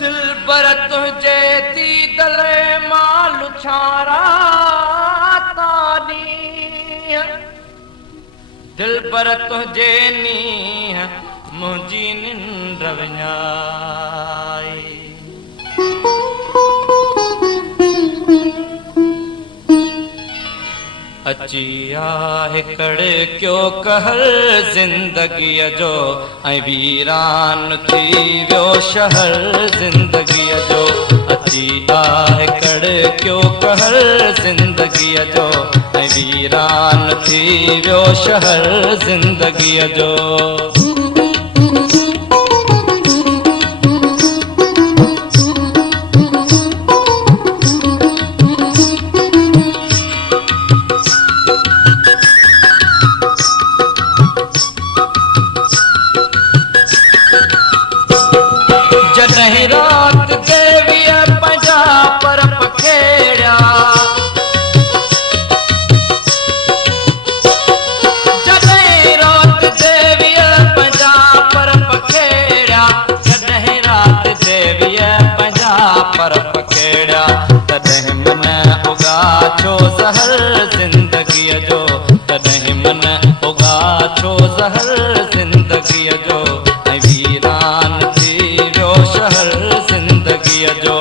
दिल बर तुझे दीदल मालू छारा तानी दिल बर तुझे नीह मुझी निंड विञाई अची आहे कड़ क्यों कहर जिंदगीअ जो ऐं वीरान थी वियो शहर जिंदगीअ जो अची आहे कड़ क्यों कहर जिंदगीअ जो ऐं वीरान थी वियो शहर जिंदगीअ जो जॾहिं रात देवीअ पंहिंजा पर पखेड़िया जॾहिं रात देवीअ पंहिंजा पर पखेड़िया जॾहिं रात देवीअ पंहिंजा पर पखेड़िया तॾहिं मन उगा छो ज़हर ज़िंदगीअ जो तॾहिं मन उगा छो ज़हर ज़िंदगीअ जो ऐं वीरान शहर जिंदगीअ जो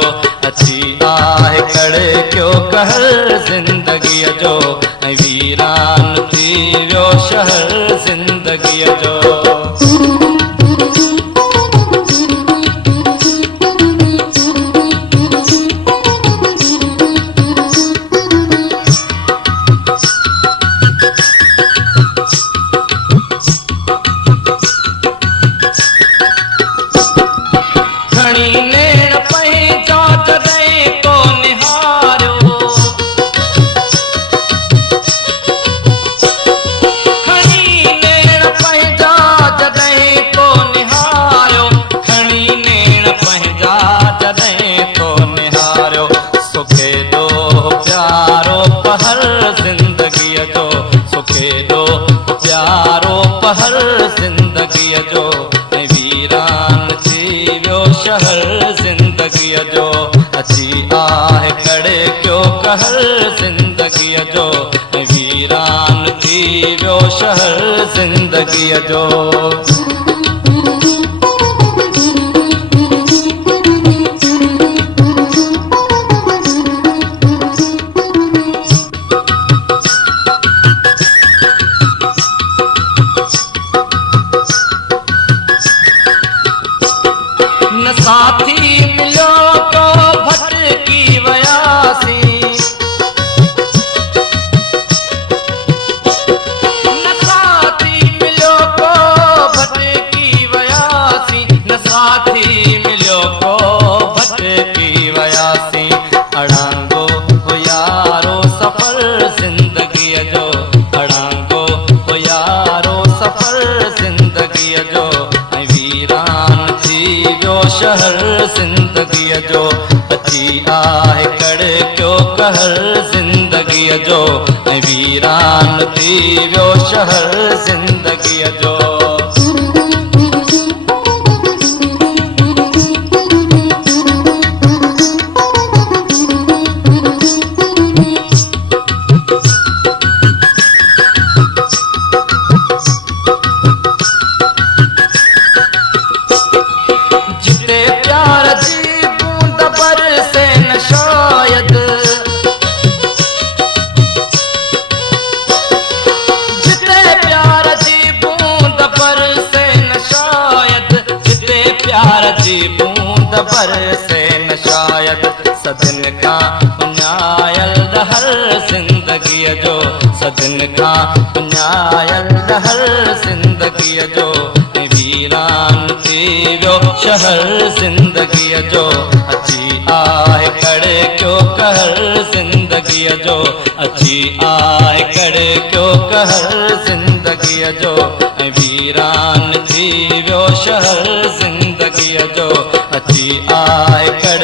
अची आहे कड़ क्यों कहर जिंदगीअ जो ऐं वीरान थी वियो शहर जिंदगीअ जो पहर जिंदगीअ जो ऐं वीरान थी वियो शहर जिंदगीअ जो अची आहे कड़ क्यों कहर जिंदगीअ जो ऐं वीरान थी वियो शहर जिंदगीअ जो न साथी मिलो तो भटकी वयासी न साथी मिलो को भटकी वयासी न साथी मिलो को भटकी वयासी अड़ांगो हो यारो सफर जिंदगीअ जो अड़ांगो हो यारो सफर जिंदगीअ जो ऐं वीरान थी वियो शहर जिंदगीअ जो अची आहे कड़ क्यों कहर जिंदगीअ जो ऐं वीरान थी वियो शहर जिंदगीअ जो जिते प्यार जी बूंद बरसे न शायद जिते प्यार जी बूंद बरसे न शायद जिते प्यार जी बूंद बरसे न शायद सदिन खां पुञायल हर जिंदगीअ जो सदिन खां पुञायल हर जिंदगीअ जो ऐं वीरान थी वियो शहर जिंदगीअ जो अची आहे कड़ क्यों कहर जिंदगीअ जो अची आहे कड़ क्यों कहर जिंदगीअ जो ऐं वीरान थी वियो शहर जिंदगीअ जो अची आहे कड़